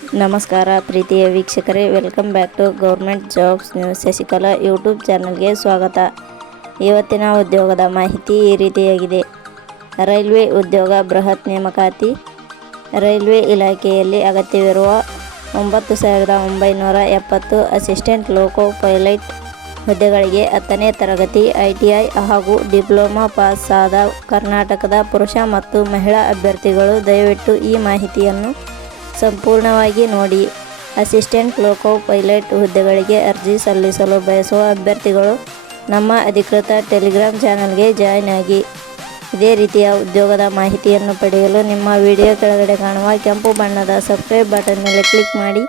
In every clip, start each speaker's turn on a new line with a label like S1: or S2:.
S1: ನಮಸ್ಕಾರ ಪ್ರೀತಿಯ ವೀಕ್ಷಕರೇ welcome back to government jobs news Shashikala YouTube ಚಾನಲ್ಗೆ ಸ್ವಾಗತ. ಇವತ್ತಿನ ಉದ್ಯೋಗದ ಮಾಹಿತಿ ಈ ರೀತಿಯಾಗಿದೆ. ರೈಲ್ವೆ ಉದ್ಯೋಗ ಬೃಹತ್ ನೇಮಕಾತಿ. ರೈಲ್ವೆ ಇಲಾಖೆಯಲ್ಲಿ ಅಗತ್ಯವಿರುವ ಒಂಬತ್ತು ಸಾವಿರದ ಒಂಬೈನೂರ ಎಪ್ಪತ್ತು ಅಸಿಸ್ಟೆಂಟ್ ಲೋಕೋ ಪೈಲಟ್ ಹುದ್ದೆಗಳಿಗೆ ಹತ್ತನೇ ತರಗತಿ, ಐ ಟಿ ಐ ಹಾಗೂ ಡಿಪ್ಲೊಮಾ ಪಾಸ್ ಆದ ಕರ್ನಾಟಕದ ಪುರುಷ ಮತ್ತು ಮಹಿಳಾ ಅಭ್ಯರ್ಥಿಗಳು ದಯವಿಟ್ಟು ಈ ಮಾಹಿತಿಯನ್ನು ಸಂಪೂರ್ಣವಾಗಿ ನೋಡಿ. ಅಸಿಸ್ಟೆಂಟ್ ಲೋಕೋ ಪೈಲಟ್ ಹುದ್ದೆಗಳಿಗೆ ಅರ್ಜಿ ಸಲ್ಲಿಸಲು ಬಯಸುವ ಅಭ್ಯರ್ಥಿಗಳು ನಮ್ಮ ಅಧಿಕೃತ ಟೆಲಿಗ್ರಾಮ್ ಚಾನಲ್ಗೆ ಜಾಯ್ನ್ ಆಗಿ. ಇದೇ ರೀತಿಯ ಉದ್ಯೋಗದ ಮಾಹಿತಿಯನ್ನು ಪಡೆಯಲು ನಿಮ್ಮ ವಿಡಿಯೋ ಕೆಳಗಡೆ ಕಾಣುವ ಕೆಂಪು ಬಣ್ಣದ ಸಬ್ಸ್ಕ್ರೈಬ್ ಬಟನ್ ಮೇಲೆ ಕ್ಲಿಕ್ ಮಾಡಿ.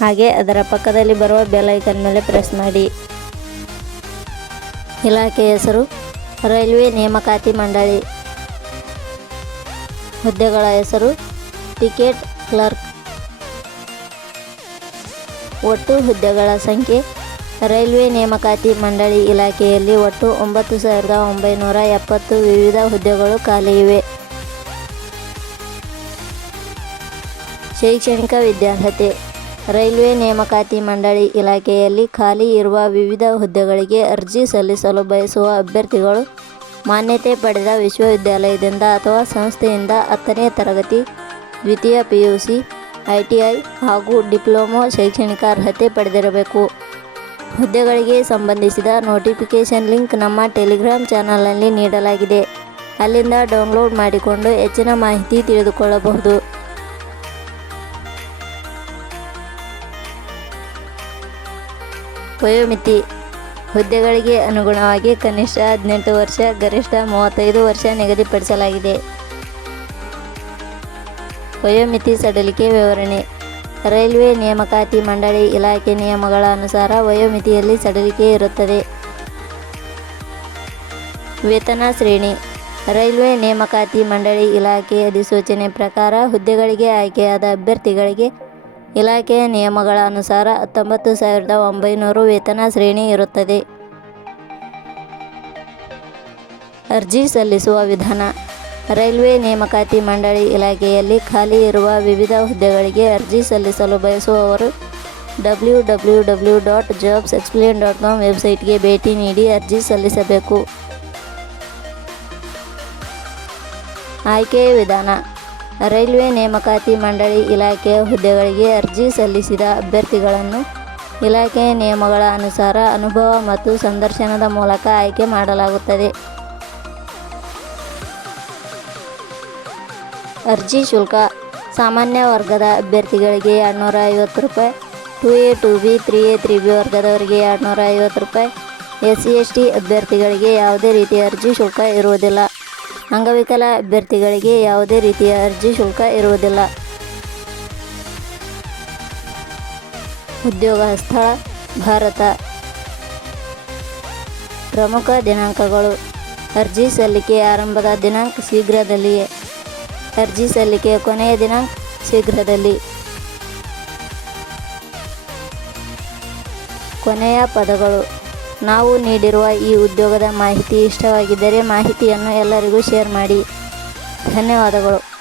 S1: ಹಾಗೆ ಅದರ ಪಕ್ಕದಲ್ಲಿ ಬರುವ ಬೆಲೈಕನ್ ಮೇಲೆ ಪ್ರೆಸ್ ಮಾಡಿ. ಇಲಾಖೆ ಹೆಸರು, ರೈಲ್ವೆ ನೇಮಕಾತಿ ಮಂಡಳಿ. ಹುದ್ದೆಗಳ ಹೆಸರು, ಟಿಕೆಟ್ ಕ್ಲರ್ಕ್. ಒಟ್ಟು ಹುದ್ದೆಗಳ ಸಂಖ್ಯೆ, ರೈಲ್ವೆ ನೇಮಕಾತಿ ಮಂಡಳಿ ಇಲಾಖೆಯಲ್ಲಿ ಒಟ್ಟು ಒಂಬತ್ತು ಸಾವಿರದ ಒಂಬೈನೂರ ಎಪ್ಪತ್ತು ವಿವಿಧ ಹುದ್ದೆಗಳು ಖಾಲಿ ಇವೆ. ಶೈಕ್ಷಣಿಕ ವಿದ್ಯಾರ್ಹತೆ, ರೈಲ್ವೆ ನೇಮಕಾತಿ ಮಂಡಳಿ ಇಲಾಖೆಯಲ್ಲಿ ಖಾಲಿ ಇರುವ ವಿವಿಧ ಹುದ್ದೆಗಳಿಗೆ ಅರ್ಜಿ ಸಲ್ಲಿಸಲು ಬಯಸುವ ಅಭ್ಯರ್ಥಿಗಳು, ಮಾನ್ಯತೆ ಪಡೆದ ವಿಶ್ವವಿದ್ಯಾಲಯದಿಂದ ಅಥವಾ ಸಂಸ್ಥೆಯಿಂದ ಹತ್ತನೇ ತರಗತಿ, ದ್ವಿತೀಯ P U C I T I ಹಾಗೂ ಡಿಪ್ಲೊಮೊ ಶೈಕ್ಷಣಿಕ ಅರ್ಹತೆ ಪಡೆದಿರಬೇಕು. ಹುದ್ದೆಗಳಿಗೆ ಸಂಬಂಧಿಸಿದ ನೋಟಿಫಿಕೇಷನ್ ಲಿಂಕ್ ನಮ್ಮ ಟೆಲಿಗ್ರಾಮ್ ಚಾನಲ್ನಲ್ಲಿ ನೀಡಲಾಗಿದೆ. ಅಲ್ಲಿಂದ ಡೌನ್ಲೋಡ್ ಮಾಡಿಕೊಂಡು ಹೆಚ್ಚಿನ ಮಾಹಿತಿ ತಿಳಿದುಕೊಳ್ಳಬಹುದು. ವಯೋಮಿತಿ ಹುದ್ದೆಗಳಿಗೆ ಅನುಗುಣವಾಗಿ ಕನಿಷ್ಠ ಹದಿನೆಂಟು ವರ್ಷ, ಗರಿಷ್ಠ ಮೂವತ್ತೈದು ವರ್ಷ ನಿಗದಿಪಡಿಸಲಾಗಿದೆ. ವಯೋಮಿತಿ ಸಡಿಲಿಕೆ ವಿವರಣೆ. ರೈಲ್ವೆ ನೇಮಕಾತಿ ಮಂಡಳಿ ಇಲಾಖೆ ನಿಯಮಗಳ ಅನುಸಾರ ವಯೋಮಿತಿಯಲ್ಲಿ ಸಡಿಲಿಕೆ ಇರುತ್ತದೆ. ವೇತನ ಶ್ರೇಣಿ. ರೈಲ್ವೆ ನೇಮಕಾತಿ ಮಂಡಳಿ ಇಲಾಖೆ ಅಧಿಸೂಚನೆ ಪ್ರಕಾರ ಹುದ್ದೆಗಳಿಗೆ ಆಯ್ಕೆಯಾದ ಅಭ್ಯರ್ಥಿಗಳಿಗೆ ಇಲಾಖೆಯ ನಿಯಮಗಳ ಅನುಸಾರ ಹತ್ತೊಂಬತ್ತು ಸಾವಿರದ ಒಂಬೈನೂರು ವೇತನ ಶ್ರೇಣಿ ಇರುತ್ತದೆ. ಅರ್ಜಿ ಸಲ್ಲಿಸುವ ವಿಧಾನ. ರೈಲ್ವೆ ನೇಮಕಾತಿ ಮಂಡಳಿ ಇಲಾಖೆಯಲ್ಲಿ ಖಾಲಿ ಇರುವ ವಿವಿಧ ಹುದ್ದೆಗಳಿಗೆ ಅರ್ಜಿ ಸಲ್ಲಿಸಲು ಬಯಸುವವರು W W W dot jobs explain dot com ವೆಬ್ಸೈಟ್ಗೆ ಭೇಟಿ ನೀಡಿ ಅರ್ಜಿ ಸಲ್ಲಿಸಬೇಕು. ಆಯ್ಕೆ ವಿಧಾನ. ರೈಲ್ವೆ ನೇಮಕಾತಿ ಮಂಡಳಿ ಇಲಾಖೆಯ ಹುದ್ದೆಗಳಿಗೆ ಅರ್ಜಿ ಸಲ್ಲಿಸಿದ ಅಭ್ಯರ್ಥಿಗಳನ್ನು ಇಲಾಖೆಯ ನಿಯಮಗಳ ಅನುಸಾರ ಅನುಭವ ಮತ್ತು ಸಂದರ್ಶನದ ಮೂಲಕ ಆಯ್ಕೆ ಮಾಡಲಾಗುತ್ತದೆ. ಅರ್ಜಿ ಶುಲ್ಕ ಸಾಮಾನ್ಯ ವರ್ಗದ ಅಭ್ಯರ್ಥಿಗಳಿಗೆ ಎರಡುನೂರ ಐವತ್ತು ರೂಪಾಯಿ two A two B three A three B ವರ್ಗದವರಿಗೆ ಎರಡುನೂರ ಐವತ್ತು ರೂಪಾಯಿ. ಎಸ್ ಸಿ ಎಸ್ ಟಿ ಅಭ್ಯರ್ಥಿಗಳಿಗೆ ಯಾವುದೇ ರೀತಿಯ ಅರ್ಜಿ ಶುಲ್ಕ ಇರುವುದಿಲ್ಲ. ಅಂಗವಿಕಲ ಅಭ್ಯರ್ಥಿಗಳಿಗೆ ಯಾವುದೇ ರೀತಿಯ ಅರ್ಜಿ ಶುಲ್ಕ ಇರುವುದಿಲ್ಲ. ಉದ್ಯೋಗ ಸ್ಥಳ, ಭಾರತ. ಪ್ರಮುಖ ದಿನಾಂಕಗಳು. ಅರ್ಜಿ ಸಲ್ಲಿಕೆ ಆರಂಭದ ದಿನಾಂಕ ಶೀಘ್ರದಲ್ಲಿಯೇ. ಅರ್ಜಿ ಸಲ್ಲಿಕೆಯ ಕೊನೆಯ ದಿನಾಂಕ ಶೀಘ್ರದಲ್ಲಿ. ಕೊನೆಯ ಪದಗಳು. ನಾವು ನೀಡಿರುವ ಈ ಉದ್ಯೋಗದ ಮಾಹಿತಿ ಇಷ್ಟವಾಗಿದ್ದರೆ ಮಾಹಿತಿಯನ್ನು ಎಲ್ಲರಿಗೂ ಶೇರ್ ಮಾಡಿ. ಧನ್ಯವಾದಗಳು.